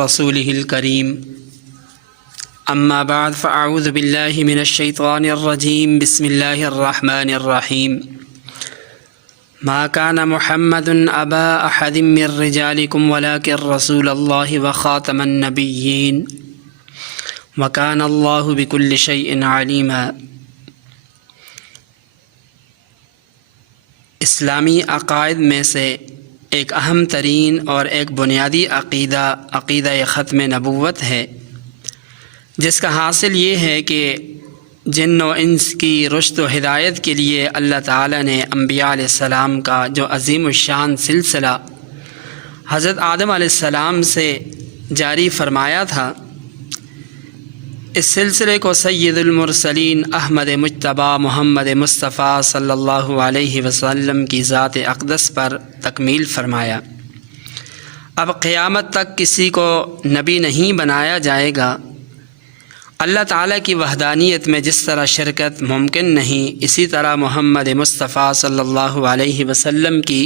رسوله الكريم أما بعد فأعوذ بالله من الشيطان الرجيم بسم الله الرحمن الرحيم ما كان محمد أبا أحد من رجالكم ولكن رسول الله وخاتم النبيين وكان الله بكل شيء عليما۔ اسلامی عقائد میں سے ایک اہم ترین اور ایک بنیادی عقیدہ ختم نبوت ہے، جس کا حاصل یہ ہے کہ جن و انس کی رشد و ہدایت کے لیے اللہ تعالیٰ نے انبیاء علیہ السلام کا جو عظیم الشان سلسلہ حضرت آدم علیہ السلام سے جاری فرمایا تھا، اس سلسلے کو سید المرسلین احمد مجتبیٰ محمد مصطفیٰ صلی اللہ علیہ وسلم کی ذات اقدس پر تکمیل فرمایا۔ اب قیامت تک کسی کو نبی نہیں بنایا جائے گا۔ اللہ تعالیٰ کی وحدانیت میں جس طرح شرکت ممکن نہیں، اسی طرح محمد مصطفیٰ صلی اللہ علیہ وسلم کی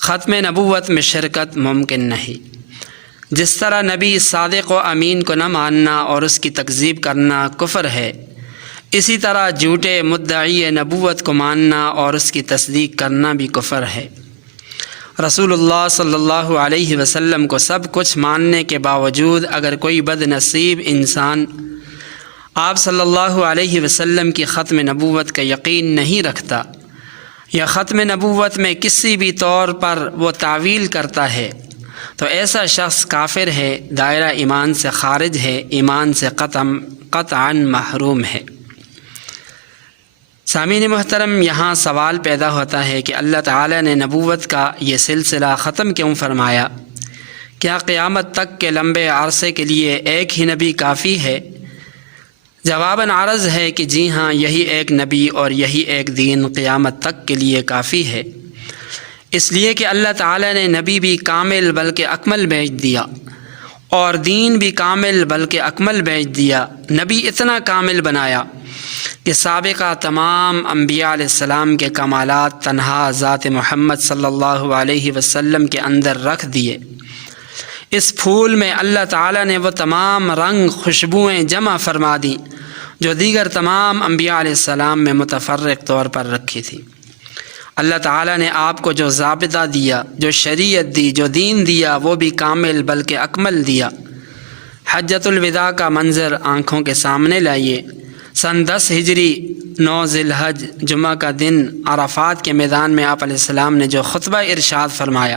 ختم نبوت میں شرکت ممکن نہیں۔ جس طرح نبی صادق و امین کو نہ ماننا اور اس کی تکذیب کرنا کفر ہے، اسی طرح جھوٹے مدعی نبوت کو ماننا اور اس کی تصدیق کرنا بھی کفر ہے۔ رسول اللہ صلی اللہ علیہ وسلم کو سب کچھ ماننے کے باوجود اگر کوئی بد نصیب انسان آپ صلی اللہ علیہ وسلم کی ختم نبوت کا یقین نہیں رکھتا یا ختم نبوت میں کسی بھی طور پر وہ تعویل کرتا ہے، تو ایسا شخص کافر ہے، دائرہ ایمان سے خارج ہے، ایمان سے قطعاً محروم ہے۔ سامعین محترم، یہاں سوال پیدا ہوتا ہے کہ اللہ تعالیٰ نے نبوت کا یہ سلسلہ ختم کیوں فرمایا؟ کیا قیامت تک کے لمبے عرصے کے لیے ایک ہی نبی کافی ہے؟ جواباً عرض ہے کہ جی ہاں، یہی ایک نبی اور یہی ایک دین قیامت تک کے لیے کافی ہے، اس لیے کہ اللہ تعالیٰ نے نبی بھی کامل بلکہ اکمل بھیج دیا اور دین بھی کامل بلکہ اکمل بھیج دیا۔ نبی اتنا کامل بنایا کہ سابقہ تمام انبیاء علیہ السلام کے کمالات تنہا ذات محمد صلی اللہ علیہ وسلم کے اندر رکھ دیے۔ اس پھول میں اللہ تعالیٰ نے وہ تمام رنگ خوشبوئیں جمع فرما دیں جو دیگر تمام انبیاء علیہ السلام میں متفرق طور پر رکھی تھی۔ اللہ تعالیٰ نے آپ کو جو ضابطہ دیا، جو شریعت دی، جو دین دیا، وہ بھی کامل بلکہ اکمل دیا۔ حجۃ الوداع کا منظر آنکھوں کے سامنے لائیے۔ سن 10 ہجری 9 ذی الحج جمعہ کا دن عرفات کے میدان میں آپ علیہ السلام نے جو خطبہ ارشاد فرمایا،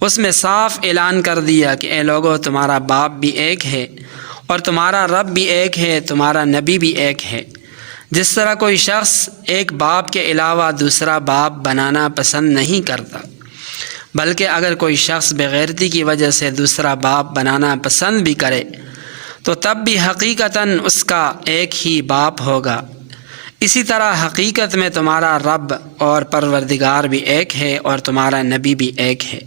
اس میں صاف اعلان کر دیا کہ اے لوگو، تمہارا باپ بھی ایک ہے اور تمہارا رب بھی ایک ہے، تمہارا نبی بھی ایک ہے۔ جس طرح کوئی شخص ایک باپ کے علاوہ دوسرا باپ بنانا پسند نہیں کرتا، بلکہ اگر کوئی شخص بغیرتی کی وجہ سے دوسرا باپ بنانا پسند بھی کرے تو تب بھی حقیقتاً اس کا ایک ہی باپ ہوگا، اسی طرح حقیقت میں تمہارا رب اور پروردگار بھی ایک ہے اور تمہارا نبی بھی ایک ہے۔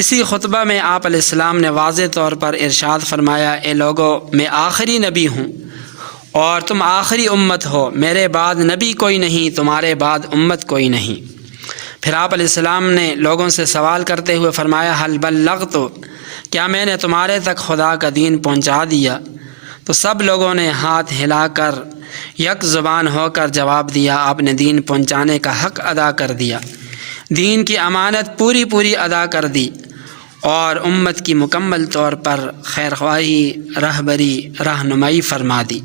اسی خطبہ میں آپ علیہ السلام نے واضح طور پر ارشاد فرمایا، اے لوگو، میں آخری نبی ہوں اور تم آخری امت ہو، میرے بعد نبی کوئی نہیں، تمہارے بعد امت کوئی نہیں۔ پھر آپ علیہ السلام نے لوگوں سے سوال کرتے ہوئے فرمایا، حل بلغت، کیا میں نے تمہارے تک خدا کا دین پہنچا دیا؟ تو سب لوگوں نے ہاتھ ہلا کر یک زبان ہو کر جواب دیا، آپ نے دین پہنچانے کا حق ادا کر دیا، دین کی امانت پوری ادا کر دی اور امت کی مکمل طور پر خیرخواہی، رہبری، رہنمائی فرما دی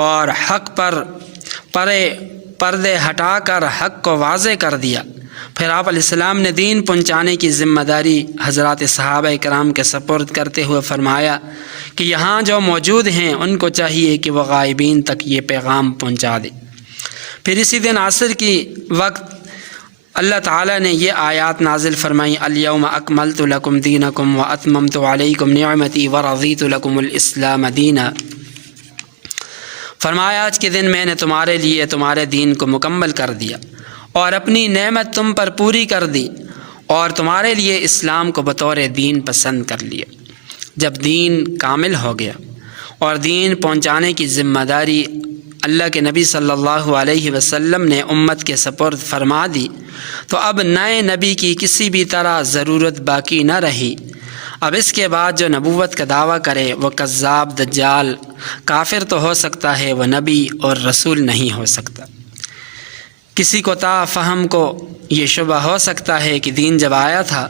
اور حق پر پردے ہٹا کر حق کو واضح کر دیا۔ پھر آپ علیہ السلام نے دین پہنچانے کی ذمہ داری حضرات صحابہ کرام کے سپرد کرتے ہوئے فرمایا کہ یہاں جو موجود ہیں ان کو چاہیے کہ وہ غائبین تک یہ پیغام پہنچا دیں۔ پھر اسی دن عصر کی وقت اللہ تعالیٰ نے یہ آیات نازل فرمائی، الیوم اکملت لکم دینکم واتممت علیکم نعمتی ورضیت لکم الاسلام دینا۔ فرمایا، آج کے دن میں نے تمہارے لیے تمہارے دین کو مکمل کر دیا اور اپنی نعمت تم پر پوری کر دی اور تمہارے لیے اسلام کو بطور دین پسند کر لیا۔ جب دین کامل ہو گیا اور دین پہنچانے کی ذمہ داری اللہ کے نبی صلی اللہ علیہ وسلم نے امت کے سپرد فرما دی، تو اب نئے نبی کی کسی بھی طرح ضرورت باقی نہ رہی۔ اب اس کے بعد جو نبوت کا دعویٰ کرے وہ کذاب، دجال، کافر تو ہو سکتا ہے، وہ نبی اور رسول نہیں ہو سکتا۔ کسی کو تا فہم کو یہ شبہ ہو سکتا ہے کہ دین جب آیا تھا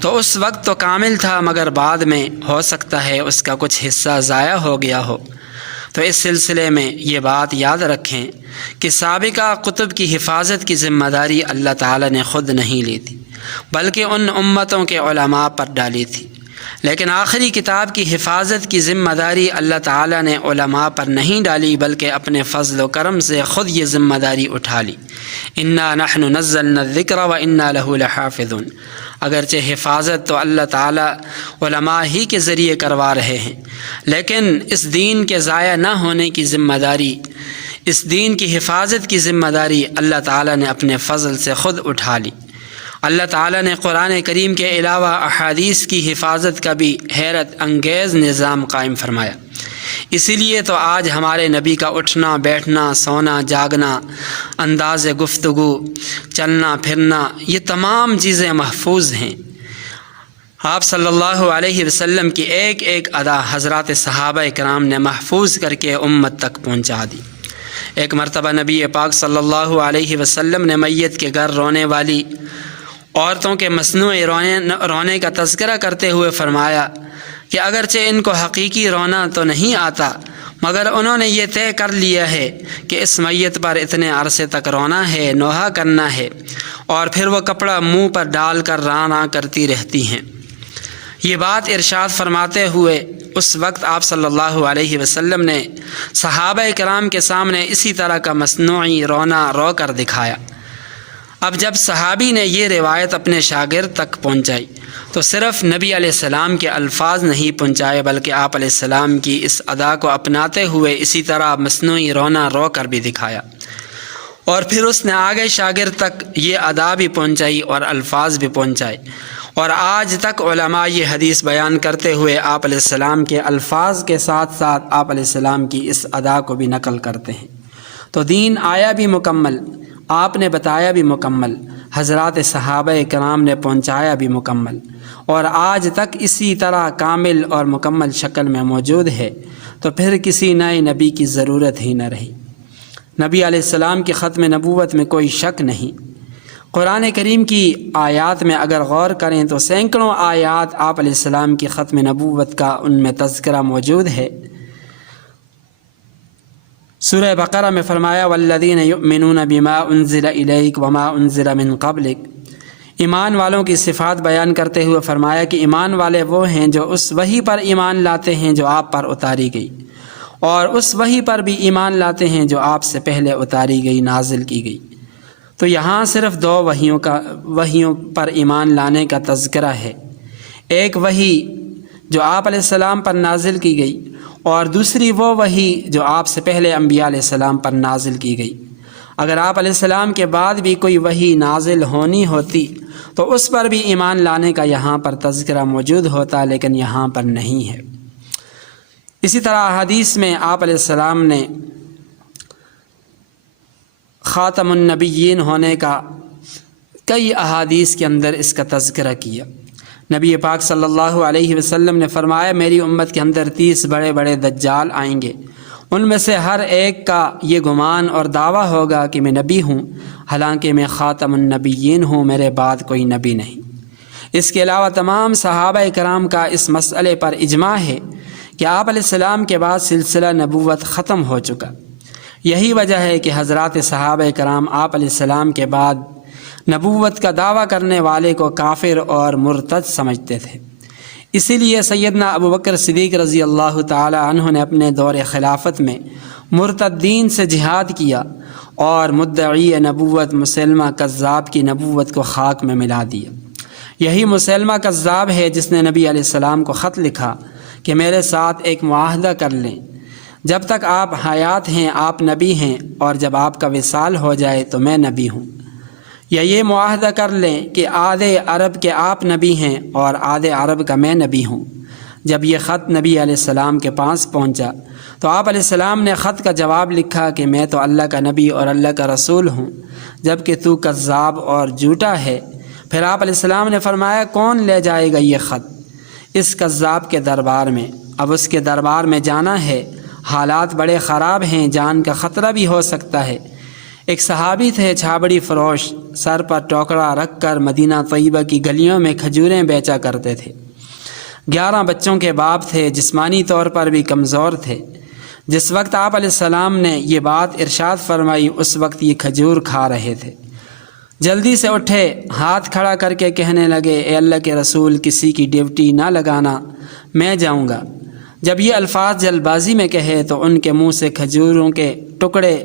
تو اس وقت تو کامل تھا، مگر بعد میں ہو سکتا ہے اس کا کچھ حصہ ضائع ہو گیا ہو۔ تو اس سلسلے میں یہ بات یاد رکھیں کہ سابقہ کتب کی حفاظت کی ذمہ داری اللہ تعالیٰ نے خود نہیں لی تھی، بلکہ ان امتوں کے علماء پر ڈالی تھی، لیکن آخری کتاب کی حفاظت کی ذمہ داری اللہ تعالیٰ نے علماء پر نہیں ڈالی، بلکہ اپنے فضل و کرم سے خود یہ ذمہ داری اٹھا لی۔ انا نحن نزلنا الذکر وانا لہ لحافظون۔ اگرچہ حفاظت تو اللہ تعالیٰ علماء ہی کے ذریعے کروا رہے ہیں، لیکن اس دین کے ضائع نہ ہونے کی ذمہ داری، اس دین کی حفاظت کی ذمہ داری اللہ تعالیٰ نے اپنے فضل سے خود اٹھا لی۔ اللہ تعالیٰ نے قرآن کریم کے علاوہ احادیث کی حفاظت کا بھی حیرت انگیز نظام قائم فرمایا۔ اسی لیے تو آج ہمارے نبی کا اٹھنا، بیٹھنا، سونا، جاگنا، انداز گفتگو، چلنا پھرنا، یہ تمام چیزیں محفوظ ہیں۔ آپ صلی اللہ علیہ وسلم کی ایک ایک ادا حضرات صحابہ کرام نے محفوظ کر کے امت تک پہنچا دی۔ ایک مرتبہ نبی پاک صلی اللہ علیہ وسلم نے میت کے گھر رونے والی عورتوں کے مصنوعی رونے کا تذکرہ کرتے ہوئے فرمایا کہ اگرچہ ان کو حقیقی رونا تو نہیں آتا، مگر انہوں نے یہ طے کر لیا ہے کہ اس میت پر اتنے عرصے تک رونا ہے، نوحہ کرنا ہے، اور پھر وہ کپڑا منہ پر ڈال کر رانا کرتی رہتی ہیں۔ یہ بات ارشاد فرماتے ہوئے اس وقت آپ صلی اللہ علیہ وسلم نے صحابہ کرام کے سامنے اسی طرح کا مصنوعی رونا رو کر دکھایا۔ اب جب صحابی نے یہ روایت اپنے شاگرد تک پہنچائی تو صرف نبی علیہ السلام کے الفاظ نہیں پہنچائے، بلکہ آپ علیہ السلام کی اس ادا کو اپناتے ہوئے اسی طرح مصنوعی رونا رو کر بھی دکھایا، اور پھر اس نے آگے شاگرد تک یہ ادا بھی پہنچائی اور الفاظ بھی پہنچائے، اور آج تک علماء یہ حدیث بیان کرتے ہوئے آپ علیہ السلام کے الفاظ کے ساتھ ساتھ آپ علیہ السلام کی اس ادا کو بھی نقل کرتے ہیں۔ تو دین آیا بھی مکمل، آپ نے بتایا بھی مکمل، حضرات صحابہ کرام نے پہنچایا بھی مکمل، اور آج تک اسی طرح کامل اور مکمل شکل میں موجود ہے، تو پھر کسی نئے نبی کی ضرورت ہی نہ رہی۔ نبی علیہ السلام کی ختم نبوت میں کوئی شک نہیں۔ قرآن کریم کی آیات میں اگر غور کریں تو سینکڑوں آیات آپ علیہ السلام کی ختم نبوت کا ان میں تذکرہ موجود ہے۔ سورہ بقرہ میں فرمایا والذین یؤمنون بما انزل الیک وما انزل من قبلک۔ ایمان والوں کی صفات بیان کرتے ہوئے فرمایا کہ ایمان والے وہ ہیں جو اس وحی پر ایمان لاتے ہیں جو آپ پر اتاری گئی، اور اس وحی پر بھی ایمان لاتے ہیں جو آپ سے پہلے اتاری گئی، نازل کی گئی۔ تو یہاں صرف دو وحیوں پر ایمان لانے کا تذکرہ ہے، ایک وحی جو آپ علیہ السلام پر نازل کی گئی، اور دوسری وہ وحی جو آپ سے پہلے انبیاء علیہ السلام پر نازل کی گئی۔ اگر آپ علیہ السلام کے بعد بھی کوئی وحی نازل ہونی ہوتی تو اس پر بھی ایمان لانے کا یہاں پر تذکرہ موجود ہوتا، لیکن یہاں پر نہیں ہے۔ اسی طرح حدیث میں آپ علیہ السلام نے خاتم النبیین ہونے کا کئی احادیث کے اندر اس کا تذکرہ کیا۔ نبی پاک صلی اللہ علیہ وسلم نے فرمایا میری امت کے اندر 30 بڑے بڑے دجال آئیں گے، ان میں سے ہر ایک کا یہ گمان اور دعویٰ ہوگا کہ میں نبی ہوں، حالانکہ میں خاتم النبیین ہوں، میرے بعد کوئی نبی نہیں۔ اس کے علاوہ تمام صحابہ کرام کا اس مسئلے پر اجماع ہے کہ آپ علیہ السلام کے بعد سلسلہ نبوت ختم ہو چکا۔ یہی وجہ ہے کہ حضرات صحابہ کرام آپ علیہ السلام کے بعد نبوت کا دعویٰ کرنے والے کو کافر اور مرتد سمجھتے تھے۔ اسی لیے سیدنا ابو بکر صدیق رضی اللہ تعالی عنہ نے اپنے دور خلافت میں مرتدین سے جہاد کیا اور مدعی نبوت مسلمہ کذاب کی نبوت کو خاک میں ملا دیا۔ یہی مسلمہ کذاب ہے جس نے نبی علیہ السلام کو خط لکھا کہ میرے ساتھ ایک معاہدہ کر لیں، جب تک آپ حیات ہیں آپ نبی ہیں، اور جب آپ کا وصال ہو جائے تو میں نبی ہوں، یا یہ معاہدہ کر لیں کہ آدھے عرب کے آپ نبی ہیں اور آدھے عرب کا میں نبی ہوں۔ جب یہ خط نبی علیہ السلام کے پاس پہنچا تو آپ علیہ السلام نے خط کا جواب لکھا کہ میں تو اللہ کا نبی اور اللہ کا رسول ہوں، جبکہ تو کذاب اور جھوٹا ہے۔ پھر آپ علیہ السلام نے فرمایا کون لے جائے گا یہ خط؟ اس کذاب کے دربار میں۔ اب اس کے دربار میں جانا ہے، حالات بڑے خراب ہیں، جان کا خطرہ بھی ہو سکتا ہے۔ ایک صحابی تھے چھابڑی فروش، سر پر ٹوکرا رکھ کر مدینہ طیبہ کی گلیوں میں کھجوریں بیچا کرتے تھے۔ 11 بچوں کے باپ تھے، جسمانی طور پر بھی کمزور تھے۔ جس وقت آپ علیہ السلام نے یہ بات ارشاد فرمائی اس وقت یہ کھجور کھا رہے تھے۔ جلدی سے اٹھے، ہاتھ کھڑا کر کے کہنے لگے، اے اللہ کے رسول، کسی کی ڈیوٹی نہ لگانا، میں جاؤں گا۔ جب یہ الفاظ جلد بازی میں کہے تو ان کے منہ سے کھجوروں کے ٹکڑے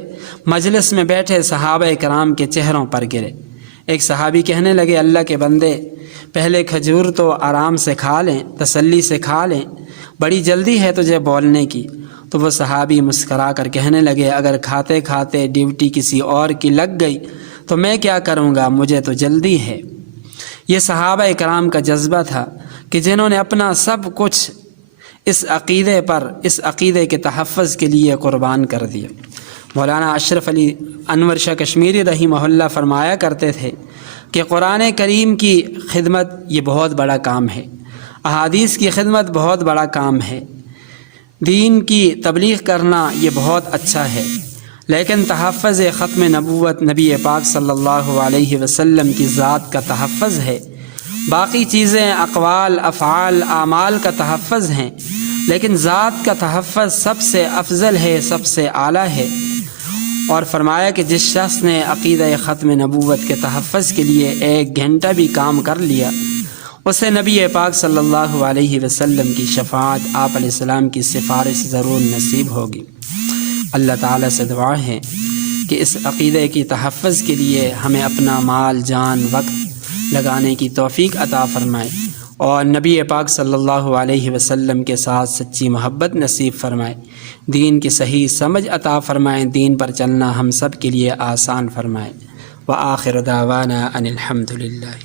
مجلس میں بیٹھے صحابہ کرام کے چہروں پر گرے۔ ایک صحابی کہنے لگے، اللہ کے بندے، پہلے کھجور تو آرام سے کھا لیں، تسلی سے کھا لیں، بڑی جلدی ہے تجھے بولنے کی۔ تو وہ صحابی مسکرا کر کہنے لگے، اگر کھاتے کھاتے ڈیوٹی کسی اور کی لگ گئی تو میں کیا کروں گا، مجھے تو جلدی ہے۔ یہ صحابہ کرام کا جذبہ تھا کہ جنہوں نے اپنا سب کچھ اس عقیدے کے تحفظ کے لیے قربان کر دیا۔ مولانا اشرف علی انور شاہ کشمیری رحمہ اللہ فرمایا کرتے تھے کہ قرآن کریم کی خدمت یہ بہت بڑا کام ہے، احادیث کی خدمت بہت بڑا کام ہے، دین کی تبلیغ کرنا یہ بہت اچھا ہے، لیکن تحفظ ختم نبوت نبی پاک صلی اللہ علیہ وسلم کی ذات کا تحفظ ہے۔ باقی چیزیں اقوال، افعال، اعمال کا تحفظ ہیں، لیکن ذات کا تحفظ سب سے افضل ہے، سب سے اعلیٰ ہے۔ اور فرمایا کہ جس شخص نے عقیدہ ختم نبوت کے تحفظ کے لیے 1 گھنٹہ بھی کام کر لیا، اسے نبی پاک صلی اللہ علیہ وسلم کی شفاعت، آپ علیہ السلام کی سفارش ضرور نصیب ہوگی۔ اللہ تعالیٰ سے دعا ہے کہ اس عقیدے کی تحفظ کے لیے ہمیں اپنا مال، جان، وقت لگانے کی توفیق عطا فرمائے، اور نبی پاک صلی اللہ علیہ وسلم کے ساتھ سچی محبت نصیب فرمائے، دین کی صحیح سمجھ عطا فرمائے، دین پر چلنا ہم سب کے لیے آسان فرمائے۔ وآخر دعوانا ان الحمد للہ۔